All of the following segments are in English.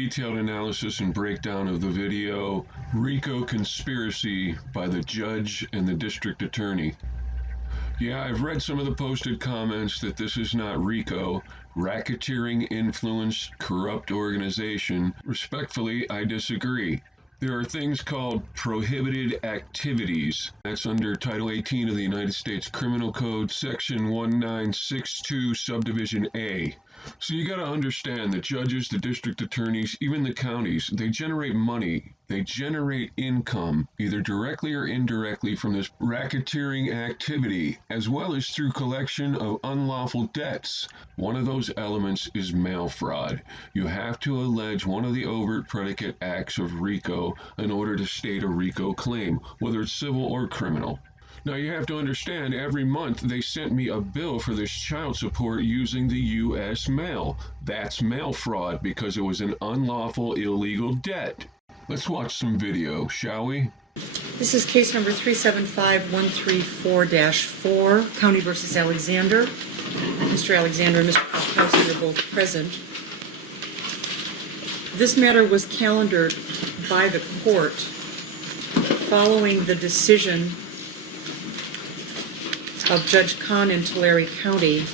detailed analysis and breakdown of the video RICO Conspiracy by the Judge and the District Attorney. Yeah, I've read some of the posted comments that this is not RICO, racketeering, influenced, corrupt organization. Respectfully, I disagree. There are things called prohibited activities. That's under Title 18 of the United States Criminal Code, Section 1962, Subdivision A. So you got to understand the judges, the district attorneys, even the counties, they generate money. They generate income, either directly or indirectly, from this racketeering activity, as well as through collection of unlawful debts. One of those elements is mail fraud. You have to allege one of the overt predicate acts of RICO in order to state a RICO claim, whether it's civil or criminal. Now you have to understand, every month they sent me a bill for this child support using the U.S. mail. That's mail fraud because it was an unlawful, illegal debt. Let's watch some video, shall we? This is case number 375134-4, County v. Alexander. Mr. Alexander and Mr. Falkowski are both present. This matter was calendared by the court following the decision of Judge Kahn in Tulare County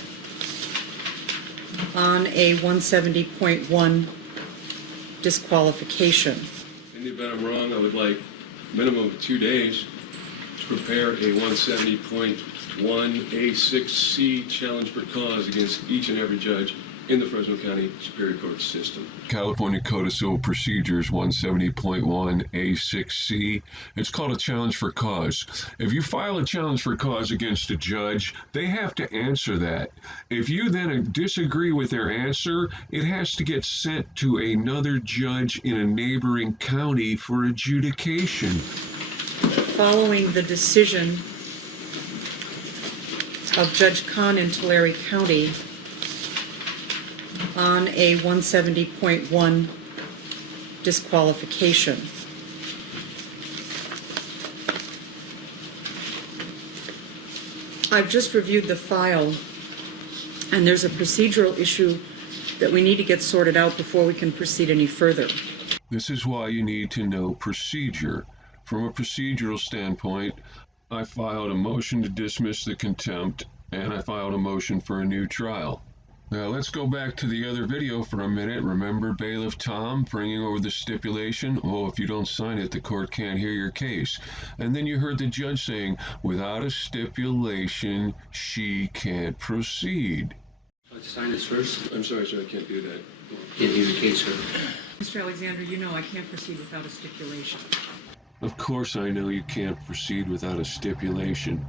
on a 170.1 disqualification. In the event I'm wrong, I would like a minimum of 2 days to prepare a 170.1 A6C challenge for cause against each and every judge in the Fresno County Superior Court system. California Code of Civil Procedures 170.1 A6C. It's called a challenge for cause. If you file a challenge for cause against a judge, they have to answer that. If you then disagree with their answer, it has to get sent to another judge in a neighboring county for adjudication. Following the decision of Judge Kahn in Tulare County on a 170.1 disqualification. I've just reviewed the file, and there's a procedural issue that we need to get sorted out before we can proceed any further. This is why you need to know procedure. From a procedural standpoint, I filed a motion to dismiss the contempt, and I filed a motion for a new trial. Now let's go back to the other video for a minute. Remember Bailiff Tom bringing over the stipulation? Oh, if you don't sign it, the court can't hear your case. And then you heard the judge saying, without a stipulation, she can't proceed. Let's sign this first. I'm sorry, sir, I can't do that. Can't hear the case, sir. Mr. Alexander, you know I can't proceed without a stipulation. Of course I know you can't proceed without a stipulation.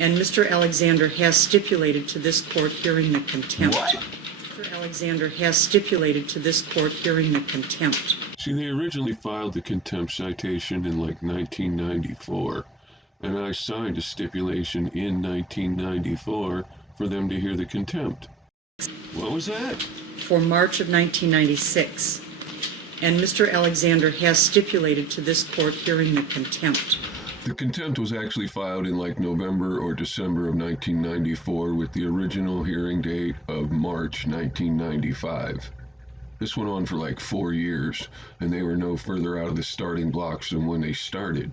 And Mr. Alexander has stipulated to this court hearing the contempt. What? Mr. Alexander has stipulated to this court hearing the contempt. See, they originally filed the contempt citation in like 1994, and I signed a stipulation in 1994 for them to hear the contempt. What was that? For March of 1996. And Mr. Alexander has stipulated to this court hearing the contempt. The contempt was actually filed in like November or December of 1994 with the original hearing date of March 1995. This went on for like 4 years, and they were no further out of the starting blocks than when they started.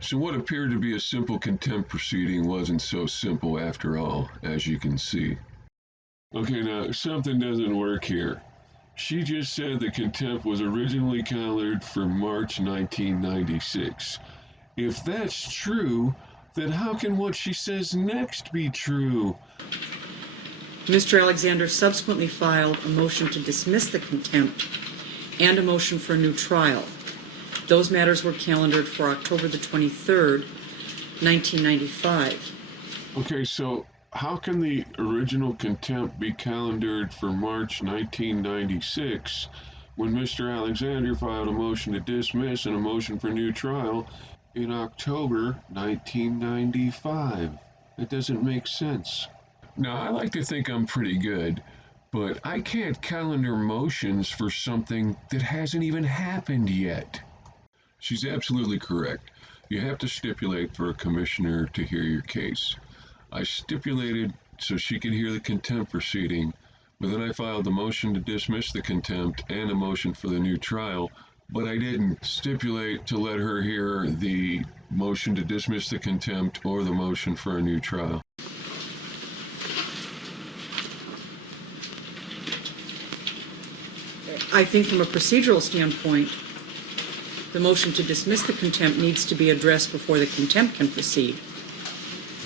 So what appeared to be a simple contempt proceeding wasn't so simple after all, as you can see. Okay, now something doesn't work here. She just said the contempt was originally calendared for March 1996. If that's true, then how can what she says next be true? Mr. Alexander subsequently filed a motion to dismiss the contempt and a motion for a new trial. Those matters were calendared for October the 23rd, 1995. Okay, so how can the original contempt be calendared for March 1996 when Mr. Alexander filed a motion to dismiss and a motion for new trial in October 1995? It doesn't make sense. Now, I like to think I'm pretty good, but I can't calendar motions for something that hasn't even happened yet. She's absolutely correct. You have to stipulate for a commissioner to hear your case. I stipulated so she could hear the contempt proceeding, But then I filed the motion to dismiss the contempt and a motion for the new trial, but I didn't stipulate to let her hear the motion to dismiss the contempt or the motion for a new trial. I think from a procedural standpoint, the motion to dismiss the contempt needs to be addressed before the contempt can proceed.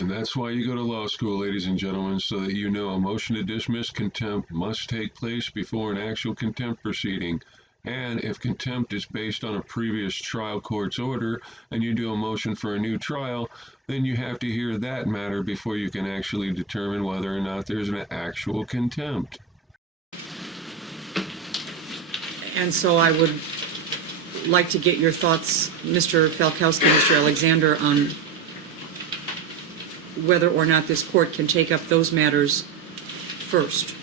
And that's why you go to law school, ladies and gentlemen, so that you know a motion to dismiss contempt must take place before an actual contempt proceeding. And if contempt is based on a previous trial court's order and you do a motion for a new trial, then you have to hear that matter before you can actually determine whether or not there's an actual contempt. And so I would like to get your thoughts, Mr. Falkowski, Mr. Alexander, on whether or not this court can take up those matters first.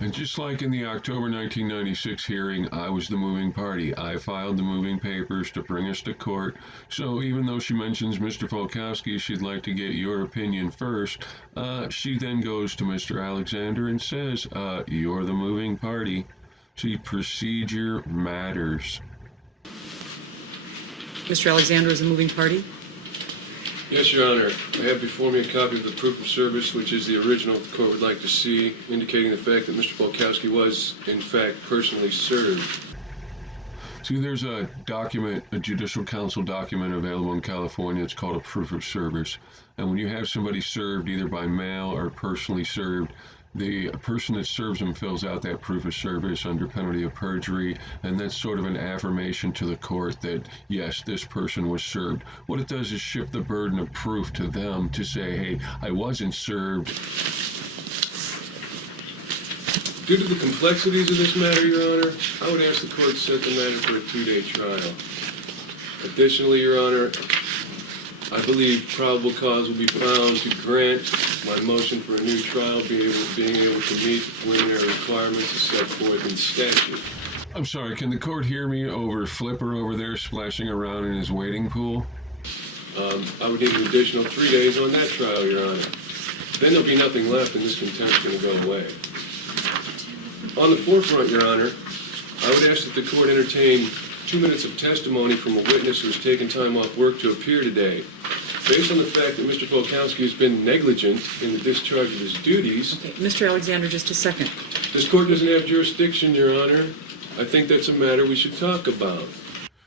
And just like in the October 1996 hearing, I was the moving party. I filed the moving papers to bring us to court. So even though she mentions Mr. Falkowski, she'd like to get your opinion first, she then goes to Mr. Alexander and says, you're the moving party. See, procedure matters. Mr. Alexander is the moving party? Yes, Your Honor. I have before me a copy of the proof of service, which is the original the court would like to see, indicating the fact that Mr. Falkowski was, in fact, personally served. See, there's a document, a judicial council document available in California. It's called a proof of service. And when you have somebody served either by mail or personally served, the person that serves them fills out that proof of service under penalty of perjury, and that's sort of an affirmation to the court that, yes, this person was served. What it does is shift the burden of proof to them to say, hey, I wasn't served. Due to the complexities of this matter, Your Honor, I would ask the court to set the matter for a 2-day trial. Additionally, Your Honor, I believe probable cause will be found to grant my motion for a new trial, being able to meet the preliminary requirements set forth in statute. I'm sorry, can the court hear me over Flipper over there splashing around in his wading pool? I would need an additional 3 days on that trial, Your Honor. Then there'll be nothing left and this contempt's going to go away. On the forefront, Your Honor, I would ask that the court entertain 2 minutes of testimony from a witness who has taken time off work to appear today. Based on the fact that Mr. Falkowski has been negligent in the discharge of his duties... Okay, Mr. Alexander, just a second. This court doesn't have jurisdiction, Your Honor. I think that's a matter we should talk about.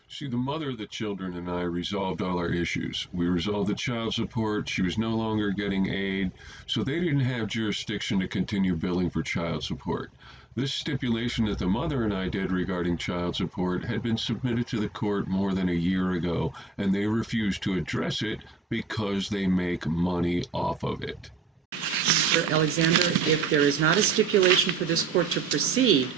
See, the mother of the children and I resolved all our issues. We resolved the child support. She was no longer getting aid, so they didn't have jurisdiction to continue billing for child support. This stipulation that the mother and I did regarding child support had been submitted to the court more than a year ago, and they refused to address it because they make money off of it. Mr. Alexander, if there is not a stipulation for this court to proceed,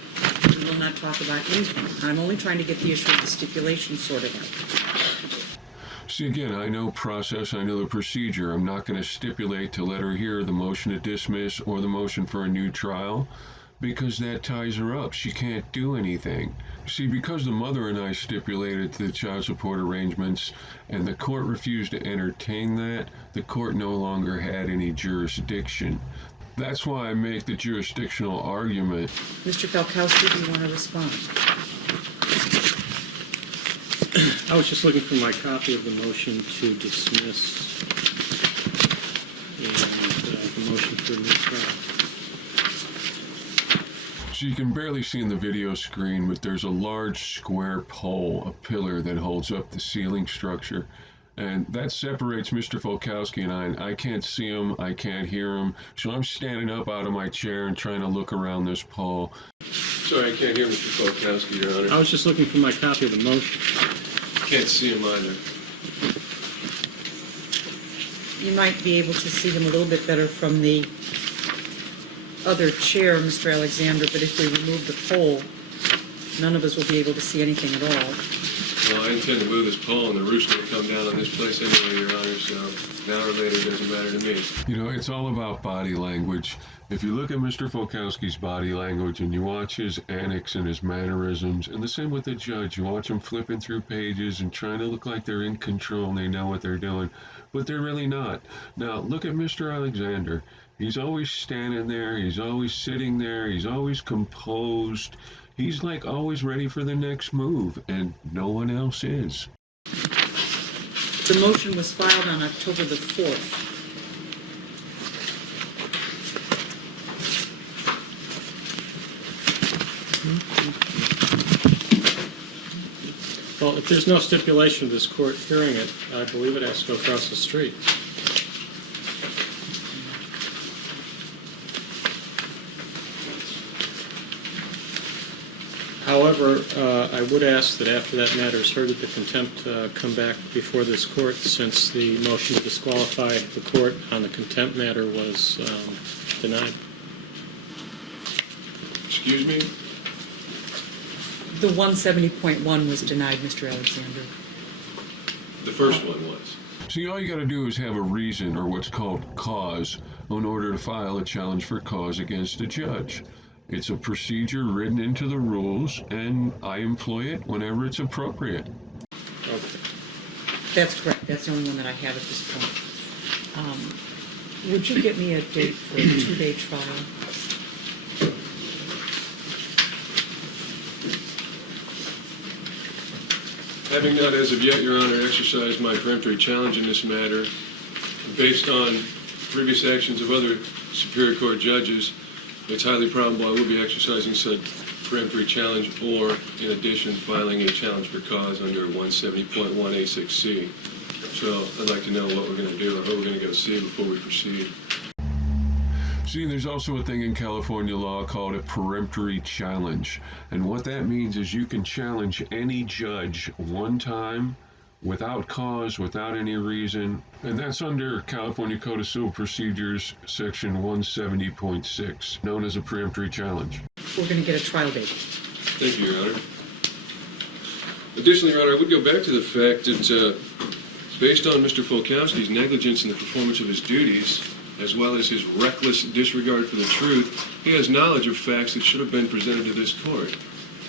we will not talk about anything. I'm only trying to get the issue of the stipulation sorted out. See, again, I know process, I know the procedure. I'm not going to stipulate to let her hear the motion to dismiss or the motion for a new trial, because that ties her up. She can't do anything. See, because the mother and I stipulated the child support arrangements and the court refused to entertain that, the court no longer had any jurisdiction. That's why I make the jurisdictional argument. Mr. Falkowski, do you want to respond? I was just looking for my copy of the motion to dismiss and the motion for a new trial. So you can barely see in the video screen, but there's a large square pole, a pillar that holds up the ceiling structure. And that separates Mr. Falkowski and I. And I can't see him, I can't hear him. So I'm standing up out of my chair and trying to look around this pole. Sorry, I can't hear Mr. Falkowski, Your Honor. I was just looking for my copy of the motion. Can't see him either. You might be able to see him a little bit better from the other chair, Mr. Alexander, but if we remove the pole, none of us will be able to see anything at all. Well, I intend to move this pole, and the roof's going to come down on this place anyway, Your Honor, so now or later it doesn't matter to me. You know, it's all about body language. If you look at Mr. Folkowski's body language and you watch his antics and his mannerisms, and the same with the judge, you watch them flipping through pages and trying to look like they're in control and they know what they're doing, but they're really not. Now, look at Mr. Alexander. He's always standing there, he's always sitting there, he's always composed. He's like always ready for the next move, and no one else is. The motion was filed on October the 4th. Well, if there's no stipulation of this court hearing it, I believe it has to go across the street. However, I would ask that after that matter is heard, that the contempt come back before this court, since the motion to disqualify the court on the contempt matter was denied. Excuse me? The 170.1 was denied, Mr. Alexander. The first one was. See, all you got to do is have a reason, or what's called cause, in order to file a challenge for cause against a judge. It's a procedure written into the rules, and I employ it whenever it's appropriate. Okay. That's correct. That's the only one that I have at this point. Would you get me a date for a 2-day trial? Having not as of yet, Your Honor, exercised my peremptory challenge in this matter, based on previous actions of other Superior Court judges, it's highly probable I will be exercising said peremptory challenge, or, in addition, filing a challenge for cause under 170.1A6C. So I'd like to know what we're going to do, or who we're going to go see before we proceed. See, there's also a thing in California law called a peremptory challenge. And what that means is you can challenge any judge one time, without cause, without any reason, and that's under California Code of Civil Procedures, section 170.6, known as a peremptory challenge. We're going to get a trial date. Thank you, Your Honor. Additionally, Your Honor, I would go back to the fact that based on Mr. Folkowski's negligence in the performance of his duties, as well as his reckless disregard for the truth, he has knowledge of facts that should have been presented to this court.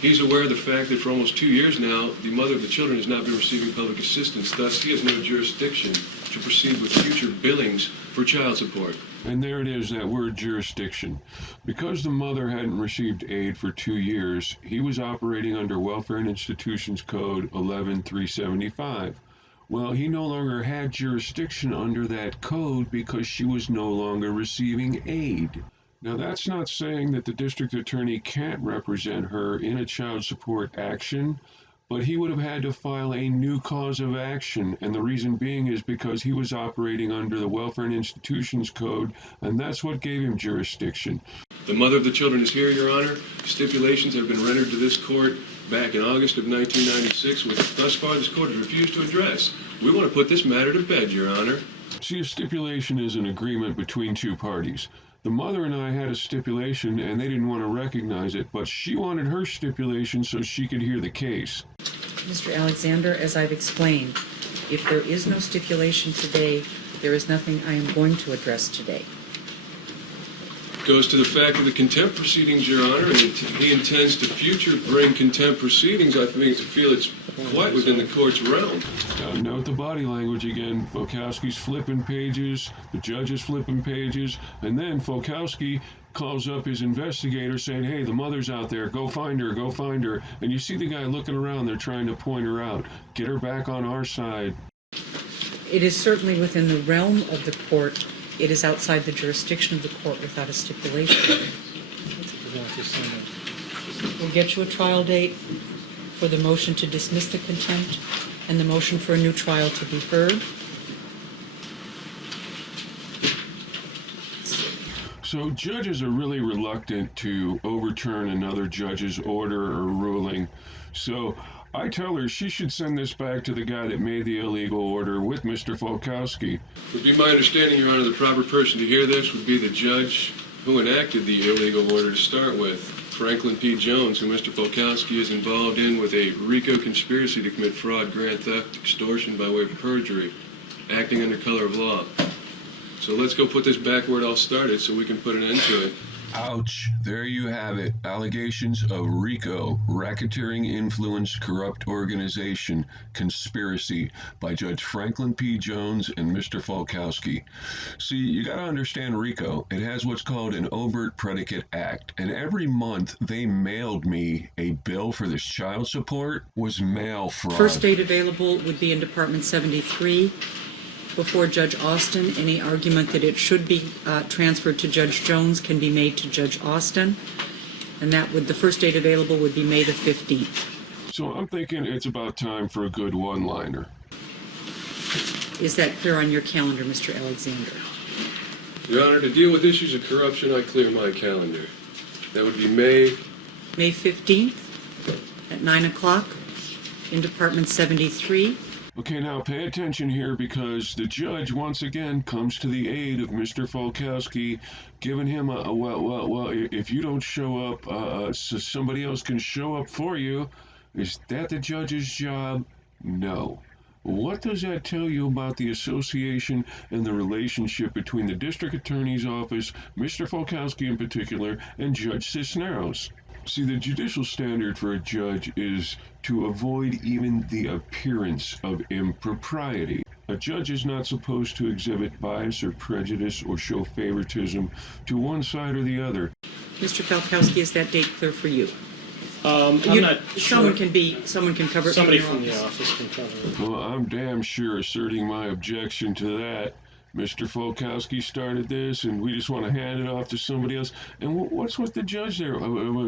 He's aware of the fact that for almost 2 years now, the mother of the children has not been receiving public assistance. Thus, he has no jurisdiction to proceed with future billings for child support. And there it is, that word jurisdiction. Because the mother hadn't received aid for 2 years, he was operating under Welfare and Institutions Code 11375. Well, he no longer had jurisdiction under that code because she was no longer receiving aid. Now, that's not saying that the district attorney can't represent her in a child support action, but he would have had to file a new cause of action, and the reason being is because he was operating under the Welfare and Institutions Code, and that's what gave him jurisdiction. The mother of the children is here, Your Honor. Stipulations have been rendered to this court back in August of 1996, which thus far this court has refused to address. We want to put this matter to bed, Your Honor. See, a stipulation is an agreement between two parties. The mother and I had a stipulation, and they didn't want to recognize it, but she wanted her stipulation so she could hear the case. Mr. Alexander, as I've explained, if there is no stipulation today, there is nothing I am going to address today. Goes to the fact of the contempt proceedings, Your Honor, and he intends to future bring contempt proceedings. I feel it's quite within the court's realm. Note the body language again. Folkowski's flipping pages, the judge is flipping pages, and then Folkowski calls up his investigator saying, hey, the mother's out there, go find her, go find her. And you see the guy looking around, they're trying to point her out. Get her back on our side. It is certainly within the realm of the court. It is outside the jurisdiction of the court without a stipulation. We'll get you a trial date for the motion to dismiss the contempt and the motion for a new trial to be heard. So judges are really reluctant to overturn another judge's order or ruling. So I tell her she should send this back to the guy that made the illegal order with Mr. Folkowski. Would be my understanding, Your Honor, the proper person to hear this would be the judge Who enacted the illegal order to start with? Franklin P. Jones, who Mr. Polkowski is involved in with a RICO conspiracy to commit fraud, grand theft, extortion by way of perjury, acting under color of law. So let's go put this back where it all started so we can put an end to it. Ouch. There you have it. Allegations of RICO, racketeering influence, corrupt organization, conspiracy by Judge Franklin P. Jones and Mr. Falkowski. See, you gotta understand RICO. It has what's called an overt predicate act, and every month they mailed me a bill for this child support was mail fraud. First date available would be in Department 73. Before Judge Austin, any argument that it should be transferred to Judge Jones can be made to Judge Austin, and the first date available would be May the 15th. So I'm thinking it's about time for a good one-liner. Is that clear on your calendar, Mr. Alexander? Your Honor, to deal with issues of corruption, I clear my calendar. That would be May 15th at 9 o'clock in Department 73. Okay, now pay attention here because the judge once again comes to the aid of Mr. Falkowski, giving him well, if you don't show up, so somebody else can show up for you. Is that the judge's job? No. What does that tell you about the association and the relationship between the district attorney's office, Mr. Falkowski in particular, and Judge Cisneros? See, the judicial standard for a judge is to avoid even the appearance of impropriety. A judge is not supposed to exhibit bias or prejudice or show favoritism to one side or the other. Mr. Falkowski, is that date clear for you? I'm not Someone sure. someone can cover it. Somebody from from your the office. office can cover it. Well, I'm damn sure asserting my objection to that. Mr. Falkowski started this, and we just want to hand it off to somebody else. And what's with the judge there?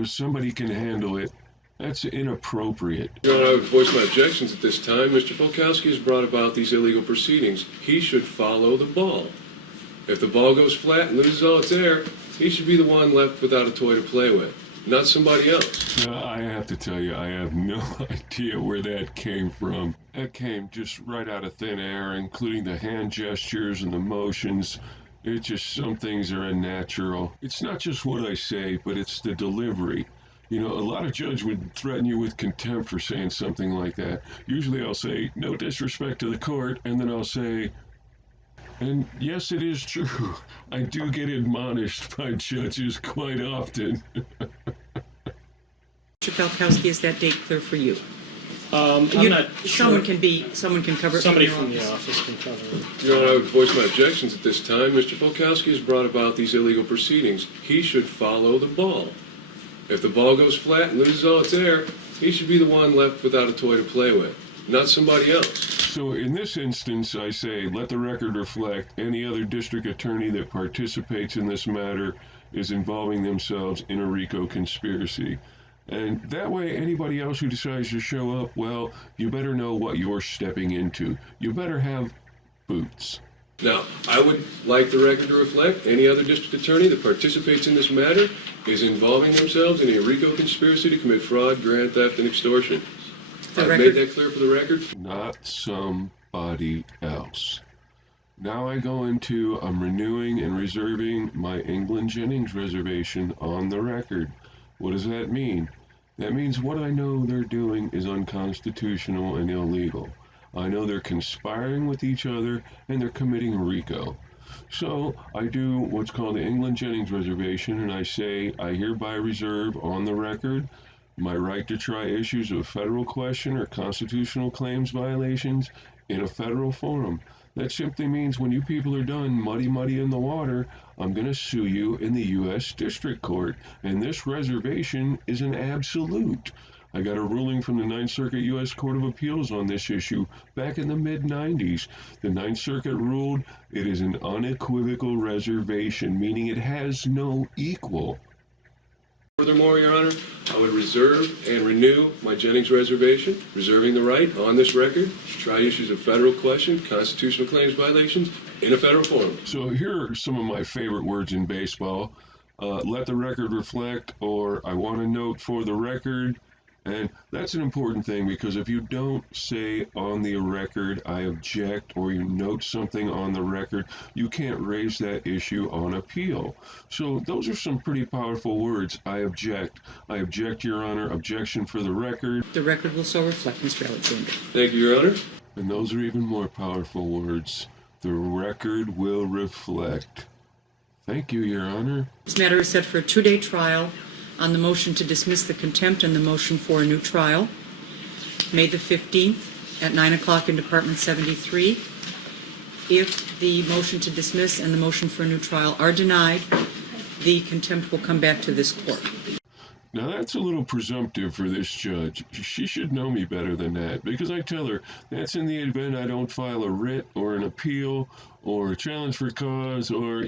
Somebody can handle it. That's inappropriate. Your Honor, I would voice my objections at this time. Mr. Polkowski has brought about these illegal proceedings. He should follow the ball. If the ball goes flat and loses all its air, he should be the one left without a toy to play with, not somebody else. I have to tell you, I have no idea where that came from. That came just right out of thin air, including the hand gestures and the motions. It's just some things are unnatural. It's not just what I say, but it's the delivery. You know, a lot of judges would threaten you with contempt for saying something like that. Usually I'll say, no disrespect to the court, and then I'll say, and yes, it is true. I do get admonished by judges quite often. Mr. Falkowski, is that date clear for you? I'm not Someone sure. someone can cover it. Somebody from from your the office. office can cover it. Your Honor, I would voice my objections at this time. Mr. Polkowski has brought about these illegal proceedings. He should follow the ball. If the ball goes flat and loses all its air, he should be the one left without a toy to play with, not somebody else. So in this instance, I say, let the record reflect any other district attorney that participates in this matter is involving themselves in a RICO conspiracy. And that way, anybody else who decides to show up, well, you better know what you're stepping into. You better have boots. Now, I would like the record to reflect any other district attorney that participates in this matter is involving themselves in a RICO conspiracy to commit fraud, grand theft, and extortion. The I've record- made that clear for the record. Not somebody else. Now I go into, I'm renewing and reserving my England Jennings reservation on the record. What does that mean? That means what I know they're doing is unconstitutional and illegal. I know they're conspiring with each other and they're committing RICO. So I do what's called the England Jennings reservation, and I say I hereby reserve on the record my right to try issues of federal question or constitutional claims violations in a federal forum. That simply means when you people are done muddy in the water, I'm going to sue you in the U.S. District Court, and this reservation is an absolute. I got a ruling from the Ninth Circuit U.S. Court of Appeals on this issue back in the mid-90s. The Ninth Circuit ruled it is an unequivocal reservation, meaning it has no equal. Furthermore, Your Honor, I would reserve and renew my Jennings reservation, reserving the right on this record to try issues of federal question, constitutional claims violations in a federal forum. So here are some of my favorite words in baseball. Let the record reflect, or I want to note for the record, And that's an important thing, because if you don't say on the record, I object, or you note something on the record, you can't raise that issue on appeal. So those are some pretty powerful words. I object. I object, Your Honor. Objection for the record. The record will so reflect, Mr. Alexander. Thank you, Your Honor. And those are even more powerful words. The record will reflect. Thank you, Your Honor. This matter is set for a 2-day trial on the motion to dismiss the contempt and the motion for a new trial, May the 15th at 9 o'clock in Department 73. If the motion to dismiss and the motion for a new trial are denied, the contempt will come back to this court. Now that's a little presumptive for this judge. She should know me better than that, because I tell her that's in the event I don't file a writ or an appeal or a challenge for cause, or,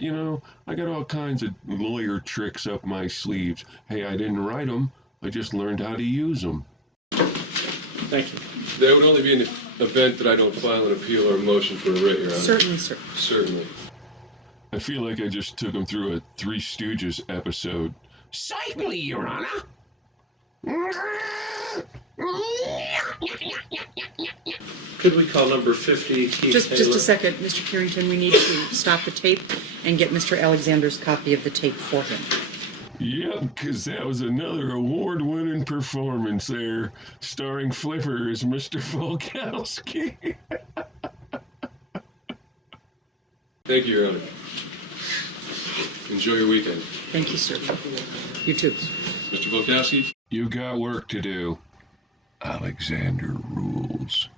I got all kinds of lawyer tricks up my sleeves. Hey, I didn't write them. I just learned how to use them. Thank you. That would only be in the event that I don't file an appeal or a motion for a writ, Your Honor. Certainly, sir. Certainly. I feel like I just took him through a Three Stooges episode. Certainly, Your Honor. Could we call number 50 Keith Just Taylor? a second, Mr. Carrington, we need to stop the tape and get Mr. Alexander's copy of the tape for him. Yep, because that was another award-winning performance there, starring Flipper as Mr. Volkowski. Thank you, Your Honor. Enjoy your weekend. Thank you, sir. You too. Mr. Volkowski? You got work to do. Alexander rules.